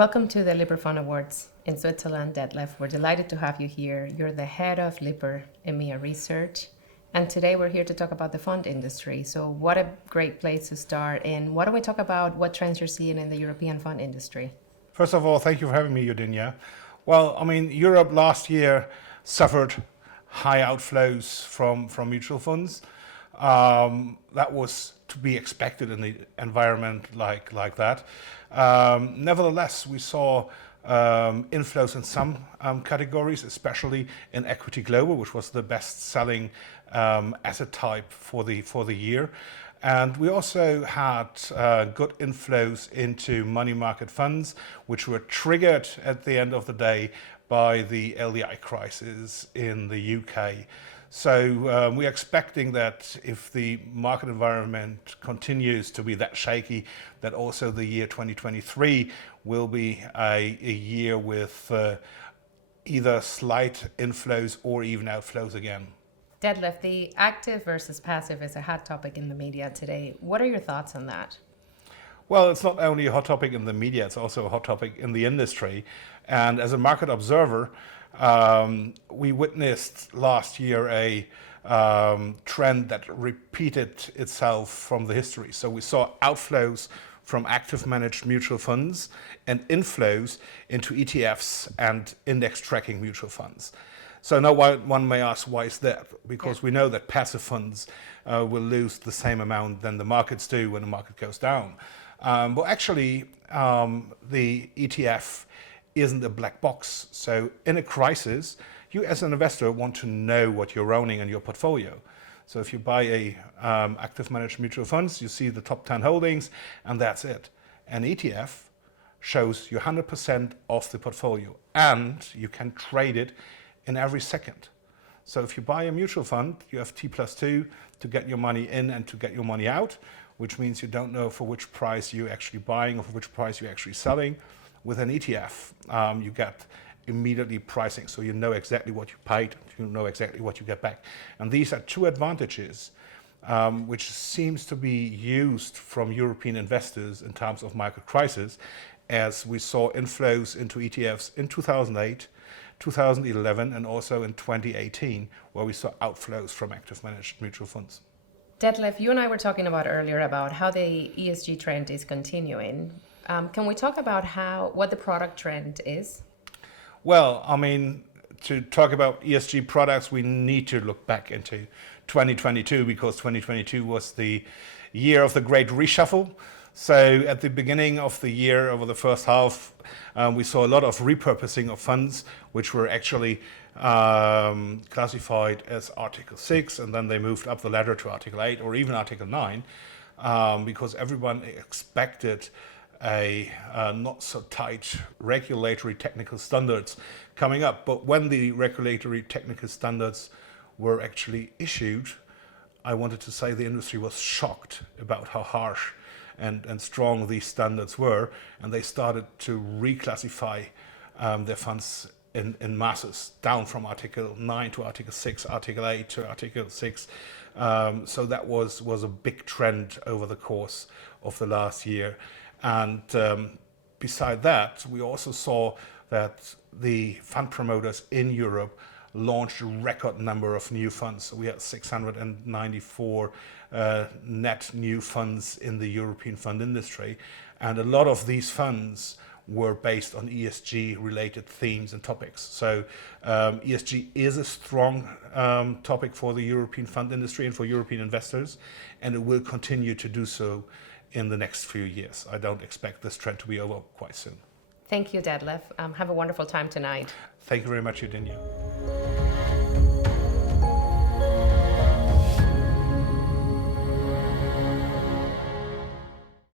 Welcome to the Lipper Fund Awards in Switzerland, Detlef. We're delighted to have you here. You're the head of Lipper EMEA Research. And today we're here to talk about the fund industry. So what a great place to start. And why don't we talk about what trends you're seeing in the European fund industry? First of all, thank you for having me, Yudenia. Well, Europe last year suffered high outflows from mutual funds. That was to be expected in the environment like that. Nevertheless, we saw inflows in some categories, especially in equity global, which was the best-selling asset type for the year. And we also had good inflows into money market funds, which were triggered at the end of the day by the LDI crisis in the UK. So we're expecting that if the market environment continues to be that shaky, that also the year 2023 will be a year with either slight inflows or even outflows again. Detlef, the active versus passive is a hot topic in the media today. What are your thoughts on that? Well, it's not only a hot topic in the media, it's also a hot topic in the industry. And as a market observer, we witnessed last year a trend that repeated itself from the history. So we saw outflows from active managed mutual funds and inflows into ETFs and index tracking mutual funds. So now one may ask, why is that? Because we know that passive funds will lose the same amount than the markets do when the market goes down. But actually, the ETF isn't a black box. So in a crisis, you as an investor want to know what you're owning in your portfolio. So if you buy a active managed mutual funds, you see the top 10 holdings, and that's it. An ETF shows you 100% of the portfolio, and you can trade it in every second. So if you buy a mutual fund, you have T+2 to get your money in and to get your money out, which means you don't know for which price you're actually buying or for which price you're actually selling. With an ETF, you get immediately pricing, so you know exactly what you paid, you know exactly what you get back. And these are two advantages which seems to be used from European investors in times of market crisis, as we saw inflows into ETFs in 2008, 2011, and also in 2018, where we saw outflows from active managed mutual funds. Detlef, you and I were talking about earlier about how the ESG trend is continuing. Can we talk about what the product trend is? Well, to talk about ESG products, we need to look back into 2022, because 2022 was the year of the great reshuffle. So at the beginning of the year, over the first half, we saw a lot of repurposing of funds, which were actually classified as Article 6, and then they moved up the ladder to Article 8 or even Article 9, because everyone expected a not so tight regulatory technical standards coming up. But when the regulatory technical standards were actually issued, I wanted to say the industry was shocked about how harsh and strong these standards were, and they started to reclassify their funds in masses, down from Article 9 to Article 6, Article 8 to Article 6. So that was a big trend over the course of the last year. And beside that, we also saw that the fund promoters in Europe launched a record number of new funds. So we had 694 net new funds in the European fund industry. And a lot of these funds were based on ESG-related themes and topics. So ESG is a strong topic for the European fund industry and for European investors, and it will continue to do so in the next few years. I don't expect this trend to be over quite soon. Thank you, Detlef. Have a wonderful time tonight. Thank you very much, Yudenia.